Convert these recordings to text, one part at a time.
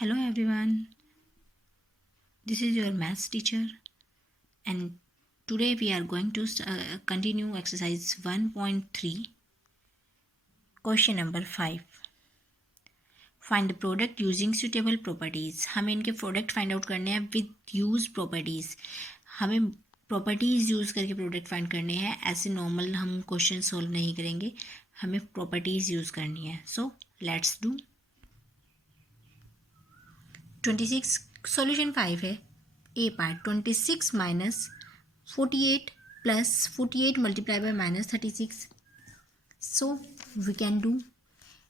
Hello everyone, this is your maths teacher and today we are going to continue exercise 1.3 question number 5. Find the product using suitable properties. हमें इनके product find out करने हैं with use properties. हमें properties use करके product find करने हैं. ऐसे normal हम क्वेश्चन सोल्व नहीं करेंगे, हमें प्रॉपर्टीज़ यूज़ करनी है. सो लेट्स डू. 26 सॉल्यूशन 5 है. A part 26 minus 48 plus 48 multiply by minus 36. So we can do.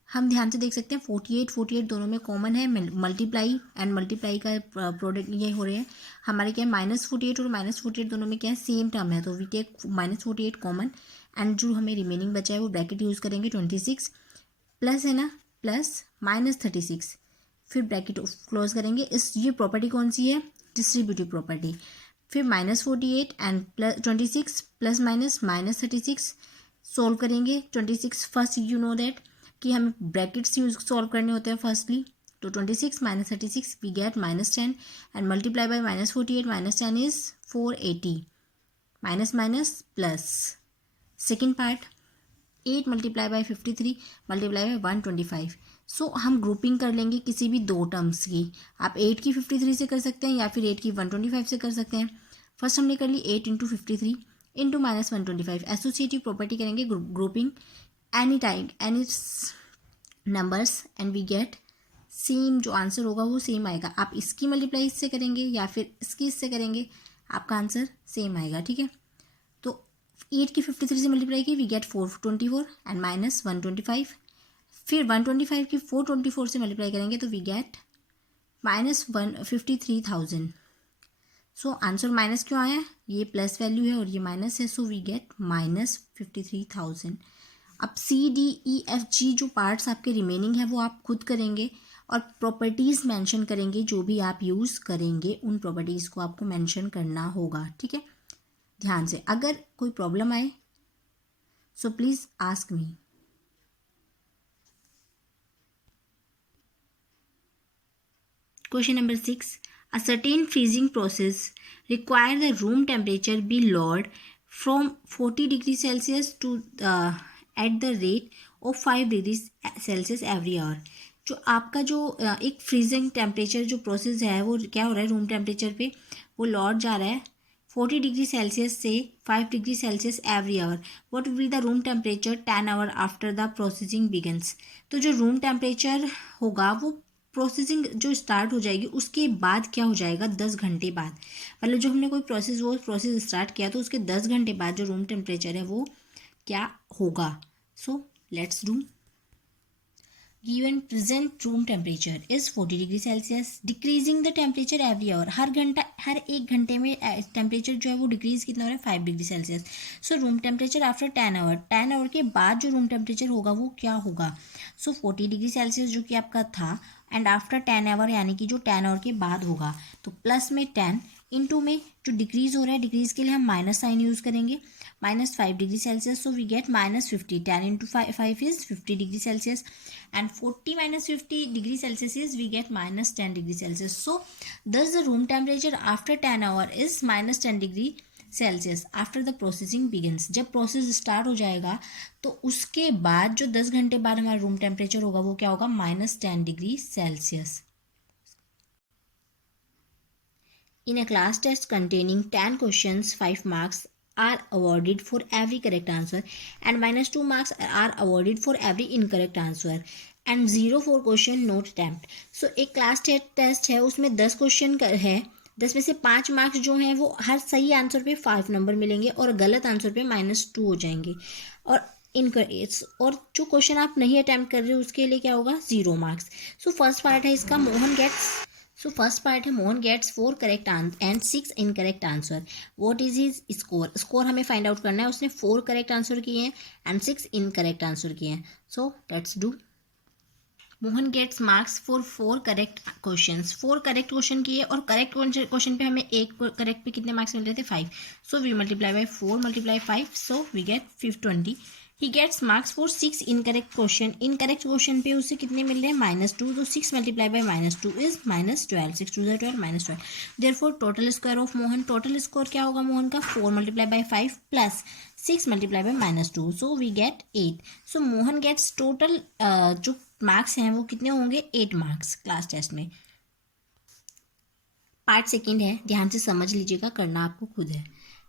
हम ध्यान से देख सकते हैं 48 दोनों में कॉमन है. मल्टीप्लाई एंड मल्टीप्लाई का प्रोडक्ट ये हो रहे हैं. हमारे क्या है -48 और -48 दोनों में क्या है सेम टर्म है, तो वी टेक -48 कॉमन एंड जो हमें रिमेनिंग बचा है वो ब्रैकेट यूज़ करेंगे. 26 प्लस है ना, प्लस -36, फिर ब्रैकेट क्लोज करेंगे. इस ये प्रॉपर्टी कौन सी है, डिस्ट्रीब्यूटिव प्रॉपर्टी. फिर -48 and plus 26 plus minus -36 solve करेंगे. 26 फर्स्ट यू नो दैट कि हमें ब्रैकेट्स यूज सॉल्व करने होते हैं फर्स्टली. तो 26 minus 36 we get -10 and multiply by -48 -10 is 480. Minus minus plus. Second part 8 multiply by 53 multiply by 125. So हम grouping कर लेंगे किसी भी दो टर्म्स की. आप 8 की 53 से कर सकते हैं या फिर 8 की 125 से कर सकते हैं. फर्स्ट हमने कर ली 8 इंटू 53 इंटू -125. एसोसिएटिव प्रॉपर्टी करेंगे grouping any time any numbers and we get same. जो आंसर होगा वो सेम आएगा. आप इसकी मल्टीप्लाई इससे करेंगे या फिर इसकी इससे करेंगे, आपका आंसर सेम आएगा. ठीक है, तो 8 की 53 से मल्टीप्लाई की वी गेट 424 एंड माइनस 125. फिर 125 की 424 से मल्टीप्लाई करेंगे तो we get -53,000. So answer minus क्यों आया, ये प्लस वैल्यू है और ये माइनस है, सो वी गेट -53,000. अब CDEFG जो पार्ट्स आपके रिमेनिंग है वो आप खुद करेंगे और प्रॉपर्टीज़ मेंशन करेंगे. जो भी आप यूज़ करेंगे उन प्रॉपर्टीज़ को आपको मेंशन करना होगा. ठीक है, ध्यान से. अगर कोई प्रॉब्लम आए so please ask me. Question number 6. A certain freezing process require the room temperature be lowered from 40 degrees Celsius to at the rate of 5 degrees Celsius every hour. जो आपका जो एक फ्रीजिंग टेम्परेचर जो process है वो क्या हो रहा है, रूम टेम्परेचर पे वो लौट जा रहा है 40 डिग्री सेल्सियस से 5 degree Celsius every hour. What will be the room temperature 10 hour after the processing begins. तो जो रूम टेम्परेचर होगा वो प्रोसेसिंग जो स्टार्ट हो जाएगी उसके बाद क्या हो जाएगा, 10 घंटे बाद. मतलब जो हमने कोई प्रोसेस स्टार्ट किया तो उसके 10 घंटे बाद जो रूम टेम्परेचर है वो क्या होगा. So let's do. Given present room temperature is 40 degree Celsius. Decreasing the temperature every hour. हर एक घंटे में टेम्परेचर जो है वो डिक्रीज कितना हो रहा है, 5 degree Celsius. So room temperature after 10 hour के बाद जो रूम टेम्परेचर होगा वो क्या होगा. सो 40 डिग्री सेल्सियस जो कि आपका था एंड आफ्टर 10 आवर यानी कि जो 10 आवर के बाद होगा, तो प्लस में 10 इंटू में जो डिक्रीज हो रहा है, डिक्रीज के लिए हम माइनस साइन यूज़ करेंगे. -5 degree Celsius, so we get -50. 10 into 5 is 50 degree Celsius and 40 -50 degree Celsius is we get -10 degree Celsius. So this the room temperature after 10 hour is -10 degree Celsius after the processing begins. जब process start हो जाएगा तो उसके बाद जो 10 घंटे बाद हमारा रूम टेम्परेचर होगा वो क्या होगा, -10 degree Celsius. In a class test containing 10 questions, 5 marks are awarded for every correct answer and -2 marks are awarded for every incorrect answer and 0 for question not attempt. So एक class test है, उसमें 10 question है. 10 में से 5 marks जो हैं वो हर सही आंसर पे 5 नंबर मिलेंगे और गलत आंसर पे -2 हो जाएंगे. और जो क्वेश्चन आप नहीं अटैम्प्ट कर रहे हो उसके लिए क्या होगा, 0 मार्क्स. सो फर्स्ट पार्ट है इसका Mohan gets 4 correct and 6 incorrect answer. What is his score हमें फाइंड आउट करना है. उसने 4 करेक्ट आंसर किए हैं एंड 6 इनकरेक्ट आंसर किए हैं. So let's do. Mohan gets marks for 4 correct questions. 4 correct question किए और करेक्ट क्वेश्चन पे हमें एक करेक्ट पे कितने मार्क्स मिल रहे थे, 5. So we multiply by 4 multiply 5, so we get 520 he gets marks for 6 incorrect question. Incorrect question पे उसे कितने मिल रहे हैं? -2। तो 6 multiply by -2 is -12। 6 2 12 -12। Therefore total square of Mohan, total score क्या होगा मोहन का? 4 multiply by 5 plus 6 multiply by -2, so we get 8। So Mohan gets total जो मार्क्स हैं वो कितने होंगे? 8 मार्क्स क्लास टेस्ट में। पार्ट सेकेंड है, ध्यान से समझ लीजिएगा, करना आपको खुद है।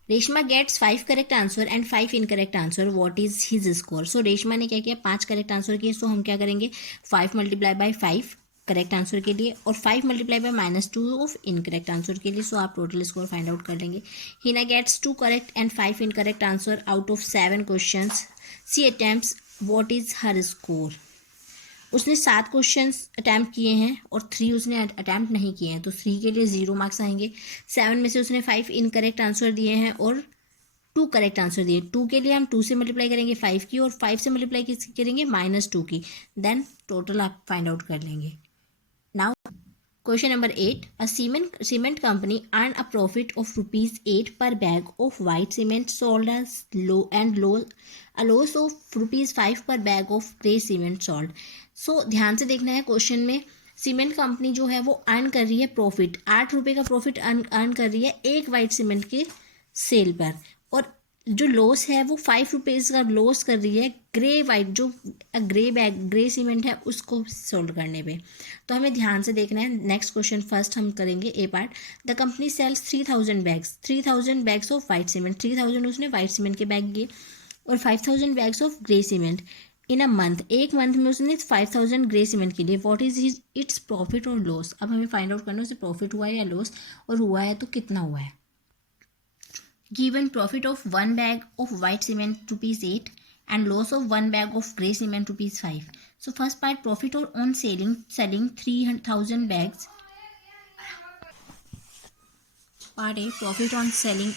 Reshma gets 5 correct answer and 5 incorrect answer, what is his score? So Reshma ने क्या किया? 5 करेक्ट आंसर किए, सो हम क्या करेंगे? 5 मल्टीप्लाई बाय 5 करेक्ट आंसर के लिए और 5 multiply by -2 of incorrect answer के लिए। सो आप टोटल स्कोर फाइंड आउट कर लेंगे। Hina gets 2 correct and 5 incorrect answer out of 7 question. See attempts, what is her score? उसने 7 क्वेश्चन अटैम्प्ट किए हैं और 3 उसने अटैम्प्ट नहीं किए हैं, तो 3 के लिए 0 मार्क्स आएंगे। 7 में से उसने 5 इनकरेक्ट आंसर दिए हैं और 2 करेक्ट आंसर दिए। 2 के लिए हम 2 से मल्टीप्लाई करेंगे 5 की और 5 से मल्टीप्लाई किसकी करेंगे? -2 की। देन टोटल आप फाइंड आउट कर लेंगे। Now question number 8, a cement company earned a profit of ₹8 per bag of white cement sold as a loss of ₹5 per bag of grey cement sold। सो ध्यान से देखना है क्वेश्चन में, cement company जो है वो अर्न कर रही है प्रॉफिट, 8 रुपये का प्रॉफिट अर्न कर रही है एक वाइट सीमेंट के सेल पर, और जो लॉस है वो 5 रुपीज़ का लॉस कर रही है ग्रे वाइट जो ग्रे सीमेंट है उसको सोल्ड करने पे। तो हमें ध्यान से देखना है। नेक्स्ट क्वेश्चन फर्स्ट हम करेंगे A part. The company sells 3000 bags of white cement. 3000 उसने वाइट सीमेंट के बैग दिए और 5000 bags of grey cement in a month. एक मंथ में उसने 5000 ग्रे सीमेंट के लिए। व्हाट इज इट्स प्रॉफिट और लॉस? अब हमें फाइंड आउट करना है उसे प्रॉफिट हुआ है या लॉस, और हुआ है तो कितना हुआ है। Given profit of 1 bag of white cement ₹8 and loss of 1 bag of grey cement ₹5. So first part, profit or on selling 3,000 bags. Part A, profit on selling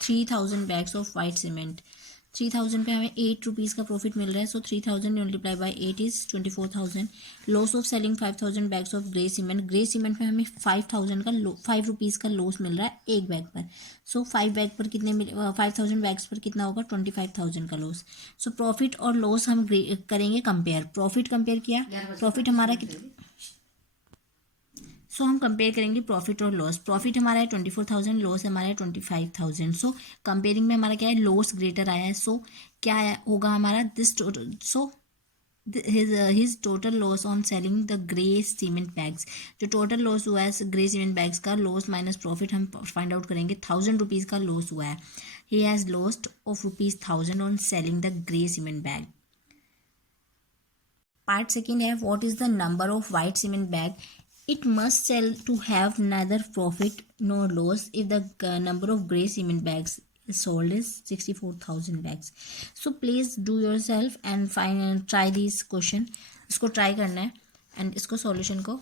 3,000 bags of white cement. 3000 पे हमें 8 rupees का profit मिल रहा है, सो 3000 multiply by 8 is 24,000। Loss of selling 5000 bags of grey cement. Grey cement पे हमें 5 rupees का loss मिल रहा है एक बैग पर। सो 5 बैग पर कितने 5000 बैग्स पर कितना होगा? 25,000 का लॉस। सो प्रॉफिट और लॉस हम करेंगे कंपेयर। प्रॉफिट कंपेयर किया, प्रॉफिट हमारा कितना, सो हम कंपेयर करेंगे प्रॉफिट और लॉस। प्रॉफिट हमारा है 24,000, लॉस हमारा है 25,000। सो कंपेयरिंग में हमारा क्या है? लॉस ग्रेटर आया है। सो क्या होगा हमारा this total? So his total loss on selling the grey cement bags. जो टोटल लॉस हुआ है ग्रे सीमेंट बैग्स का, लॉस माइनस प्रॉफिट हम फाइंड आउट करेंगे। 1000 रुपीज़ का लॉस हुआ है। He has lost of ₹1000 on selling the grey cement bag. Part second है, what is the number of white cement bag it must sell to have neither profit nor loss if the number of grey cement bags sold is 64,000 bags. So please do yourself and find and try this question. इसको try करना है and इसको solution को,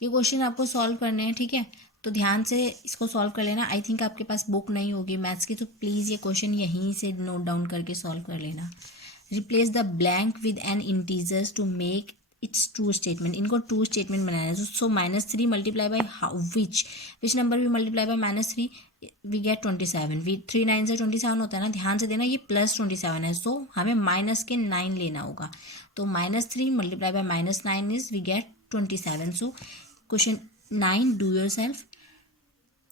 ये question आपको solve करने हैं, ठीक है? तो ध्यान से इसको सॉल्व कर लेना। आई थिंक आपके पास बुक नहीं होगी मैथ्स की, तो प्लीज़ ये क्वेश्चन यहीं से नोट डाउन करके सॉल्व कर लेना। Replace the blank with an integers to make its true statement. इनको ट्रू स्टेटमेंट बनाना है। So -3 multiply by which number भी मल्टीप्लाई बाय -3 वी गेट 27। 3 9 से 27 होता है ना, ध्यान से देना, ये +27 है। सो हमें माइनस के 9 लेना होगा। तो -3 multiply by -9 is we get 27। So question 9 do yourself.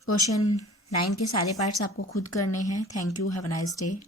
Question 9 के सारे पार्ट्स आपको खुद करने हैं। Thank you, have a nice day.